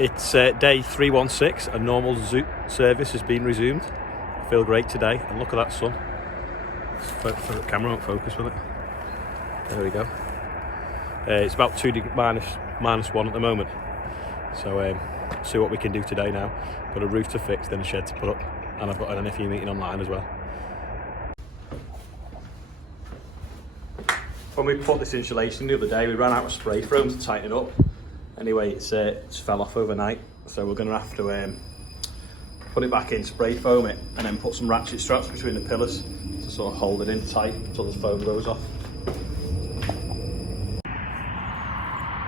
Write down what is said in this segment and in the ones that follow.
It's day 316, a normal zoo service has been resumed. I feel great today, and look at that sun. The camera won't focus with it. There we go. It's about minus one at the moment. So see what we can do today now. Got a roof to fix, then a shed to put up, and I've got an NFU meeting online as well. When we put this insulation the other day, we ran out of spray foam to tighten it up. Anyway, it's fell off overnight, so we're going to have to put it back in, spray foam it, and then put some ratchet straps between the pillars to sort of hold it in tight until the foam goes off.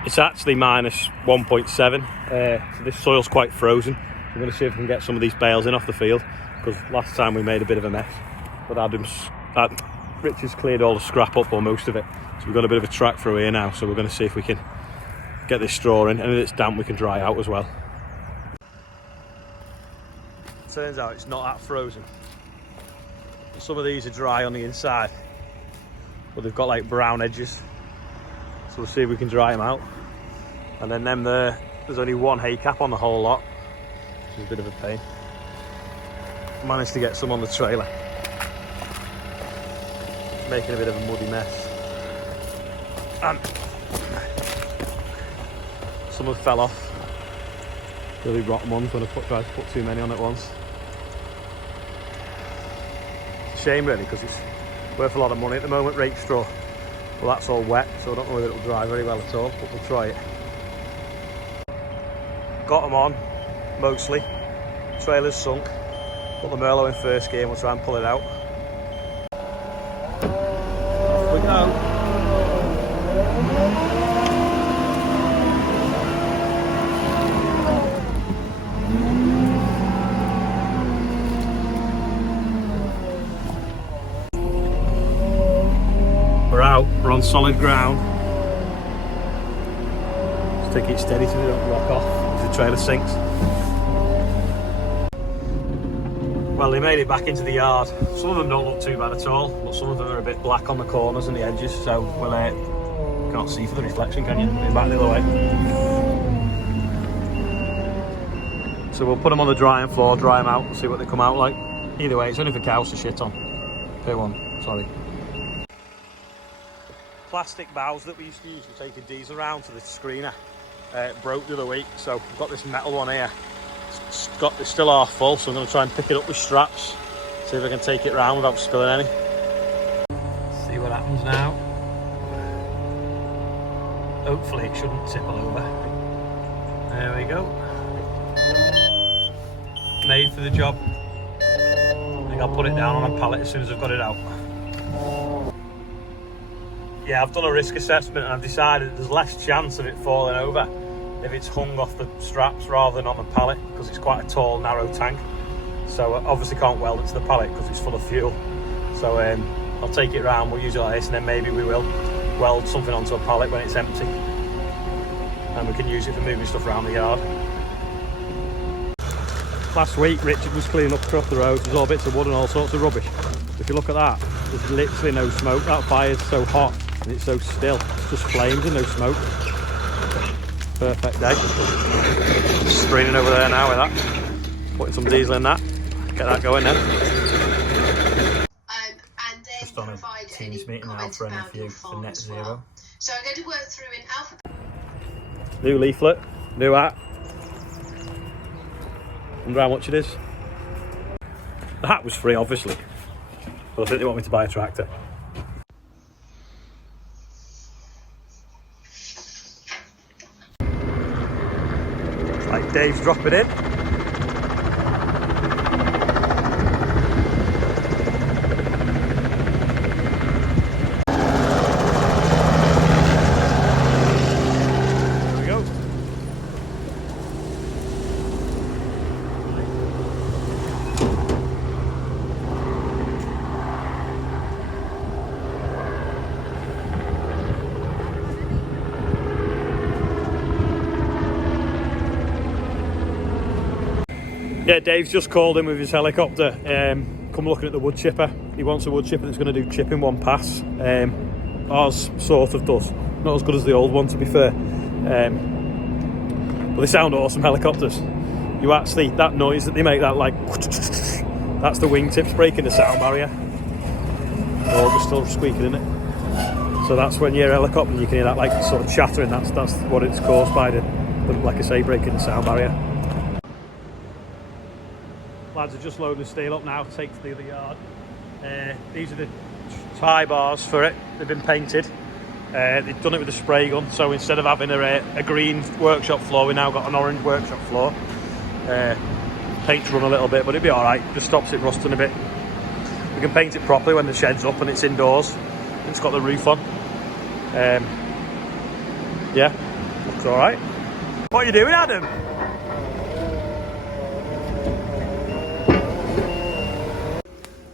It's actually minus 1.7, so this soil's quite frozen. We're going to see if we can get some of these bales in off the field, because last time we made a bit of a mess. But Rich has cleared all the scrap up, or most of it, so we've got a bit of a track through here now, so we're going to see if we can get this straw in, and if it's damp we can dry out as well. Turns out it's not that frozen. Some of these are dry on the inside, but they've got like brown edges, so we'll see if we can dry them out. And then there's only one hay cap on the whole lot, which is a bit of a pain. Managed to get some on the trailer, making a bit of a muddy mess, and some have fell off. Really rotten ones when I tried to put too many on at once. It's a shame really, because it's worth a lot of money at the moment, rape straw. Well, that's all wet, so I don't know whether it'll dry very well at all, but we'll try it. Got them on, mostly. Trailer's sunk. Put the Merlot in first gear and we'll try and pull it out. Off we go. We're on solid ground. Just take it steady so we don't rock off as the trailer sinks. Well, they made it back into the yard. Some of them don't look too bad at all, but some of them are a bit black on the corners and the edges, so can't see for the reflection, can you? They're back the other way. So we'll put them on the drying floor, dry them out, and see what they come out like. Either way, it's only for cows to shit on. Pier one, sorry. Plastic bows that we used to use for taking diesel around to the screener broke the other week, so we've got this metal one here. It's still half full, so I'm going to try and pick it up with straps, see if I can take it round without spilling any. See what happens now. Hopefully it shouldn't tip all over. There we go. Made for the job. I think I'll put it down on a pallet as soon as I've got it out. Yeah, I've done a risk assessment and I've decided there's less chance of it falling over if it's hung off the straps rather than on the pallet, because it's quite a tall, narrow tank. So obviously can't weld it to the pallet because it's full of fuel. So I'll take it round, we'll use it like this, and then maybe we will weld something onto a pallet when it's empty. And we can use it for moving stuff around the yard. Last week, Richard was cleaning up across the road. There's all bits of wood and all sorts of rubbish. If you look at that, there's literally no smoke. That fire's so hot and it's so still. It's just flames and no smoke. Perfect day. Screening over there now with that. Putting some diesel in that. Get that going then. And then just on a Teams meeting now for NFU for net zero. Well. So I'm going to work through in alphabet. New leaflet, new hat. Wonder how much it is. The hat was free, obviously, but I think they want me to buy a tractor. It's like Dave's dropping in. There we go. Yeah, Dave's just called in with his helicopter, come looking at the wood chipper. He wants a wood chipper that's going to do chip in one pass. Ours sort of does. Not as good as the old one, to be fair. But they sound awesome, helicopters. You actually, that noise that they make, that like, that's the wingtips breaking the sound barrier. Or they're still squeaking in it. So that's when you're a helicopter, you can hear that like sort of chattering. That's what it's caused by the, like I say, breaking the sound barrier. Lads are just loading the steel up now to take to the other yard. These are the tie bars for it. They've been painted. They've done it with a spray gun, so instead of having a green workshop floor, we now got an orange workshop floor. Paint's run a little bit, but it'll be alright. Just stops it rusting a bit. We can paint it properly when the shed's up and it's indoors. It's got the roof on. Yeah, looks alright. What are you doing, Adam?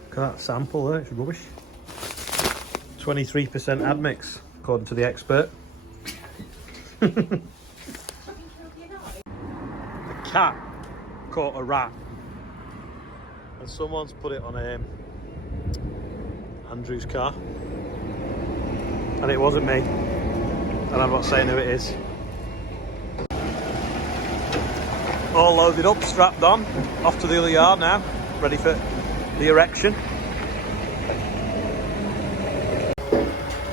Look at that sample there, it's rubbish. 23% Admix, according to the expert. The cat caught a rat and someone's put it on Andrew's car, and it wasn't me, and I'm not saying who it is. All loaded up, strapped on, off to the other yard now, ready for the erection.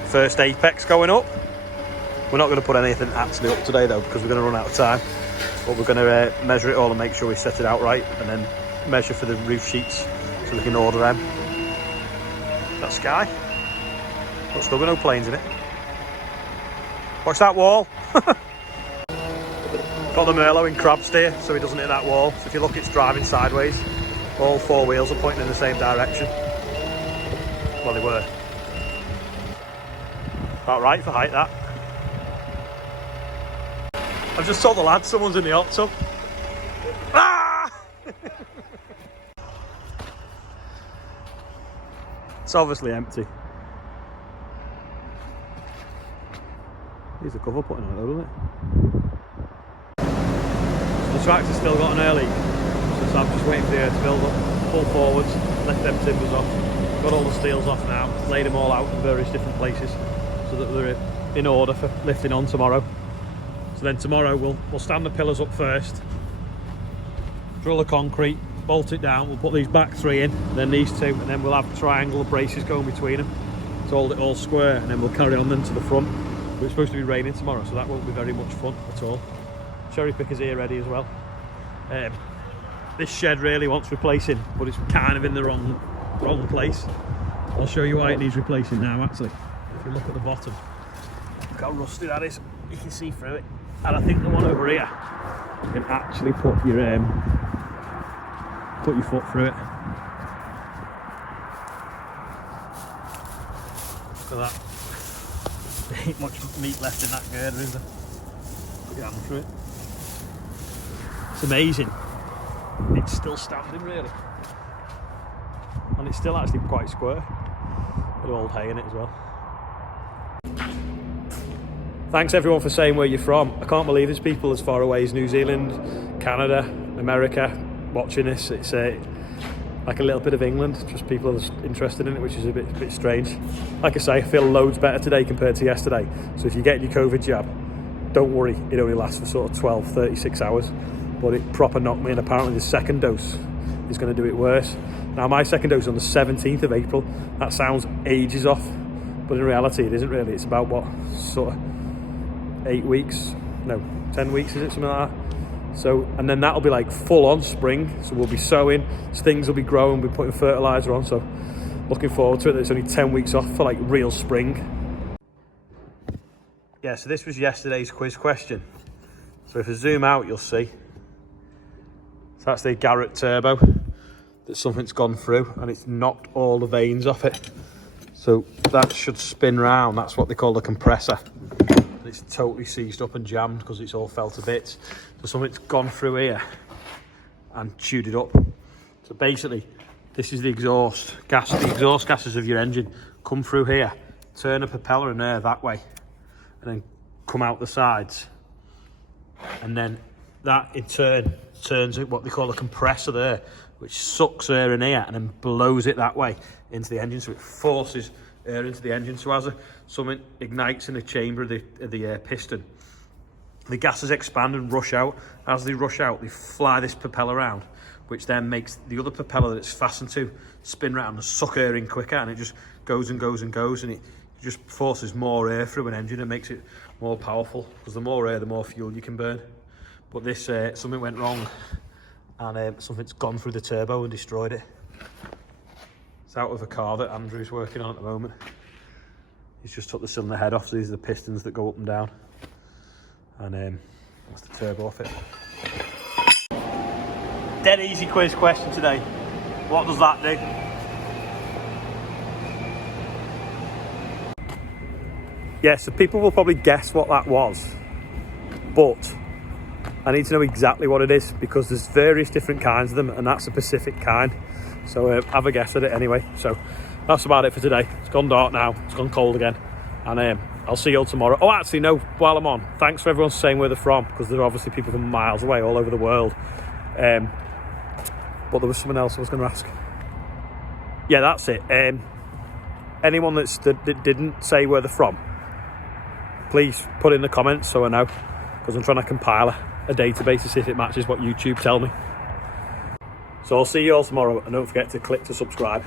First apex going up. We're not going to put anything actually up today though, because we're going to run out of time. But we're going to measure it all and make sure we set it out right, and then measure for the roof sheets so we can order them. That sky. But still got no planes in it. Watch that wall. Got the Merlot in crab steer so he doesn't hit that wall. So if you look, it's driving sideways. All four wheels are pointing in the same direction. Well, they were. About right for height, that. I've just told the lads someone's in the hot tub. Ah! It's obviously empty. Needs a cover putting on it though, doesn't it? The tractor's still got an early, so I'm just waiting for the air to build up. Pull forwards, lift them timbers off. Got all the steels off now, laid them all out in various different places so that they're in order for lifting on tomorrow. So then tomorrow we'll stand the pillars up first, drill the concrete, bolt it down, we'll put these back three in, then these two, and then we'll have triangle of braces going between them to hold it all square, and then we'll carry on then to the front. But it's supposed to be raining tomorrow, so that won't be very much fun at all. Cherry picker's here ready as well. This shed really wants replacing, but it's kind of in the wrong place. I'll show you why it needs replacing now actually. If you look at the bottom, look how rusty that is. You can see through it. And I think the one over here, you can actually put your foot through it. Look at that. There ain't much meat left in that girder, is there? Put your hand through it. It's amazing. It's still standing really. And it's still actually quite square. Bit of old hay in it as well. Thanks everyone for saying where you're from. I can't believe there's people as far away as New Zealand, Canada, America watching this. It's like a little bit of England, just people are interested in it, which is a bit strange. Like I say, I feel loads better today compared to yesterday. So if you're getting your COVID jab, don't worry, it only lasts for sort of 12, 36 hours. But it proper knocked me, and apparently the second dose is going to do it worse. Now my second dose is on the 17th of April. That sounds ages off, but in reality it isn't really. It's about what, sort of 8 weeks, no, 10 weeks is it, something like that. So, and then that'll be like full on spring, so we'll be sowing, things will be growing, we'll be putting fertiliser on, so looking forward to it. It's only 10 weeks off for like real spring. Yeah, so this was yesterday's quiz question. So if I zoom out, you'll see. So that's the Garrett turbo that something's gone through and it's knocked all the vanes off it. So that should spin round, that's what they call the compressor. It's totally seized up and jammed because it's all fell to bits. So something's gone through here and chewed it up. So basically, this is the exhaust gas. The exhaust gases of your engine come through here, turn a propeller and air that way, and then come out the sides. And then that in turn turns it what they call a compressor there, which sucks air in here and then blows it that way into the engine. So it forces air into the engine. So as something ignites in the chamber of the piston, the gases expand and rush out. As they rush out, they fly this propeller around, which then makes the other propeller that it's fastened to spin round and suck air in quicker, and it just goes and goes and goes, and it just forces more air through an engine and makes it more powerful, because the more air, the more fuel you can burn. But this, something went wrong, and something's gone through the turbo and destroyed it. It's out of a car that Andrew's working on at the moment. He's just took the cylinder head off, so these are the pistons that go up and down. And that's the turbo off it. Dead easy quiz question today. What does that do? Yeah, so people will probably guess what that was, but I need to know exactly what it is, because there's various different kinds of them, and that's a specific kind. So have a guess at it anyway. So that's about it for today. It's gone dark now, it's gone cold again, and I'll see you all tomorrow. Oh, actually, no, while I'm on, thanks for everyone saying where they're from, because there are obviously people from miles away all over the world. But there was someone else I was going to ask. Yeah, that's it. Anyone that didn't say where they're from, please put in the comments so I know, because I'm trying to compile a database to see if it matches what YouTube tell me. So I'll see you all tomorrow, and don't forget to click to subscribe.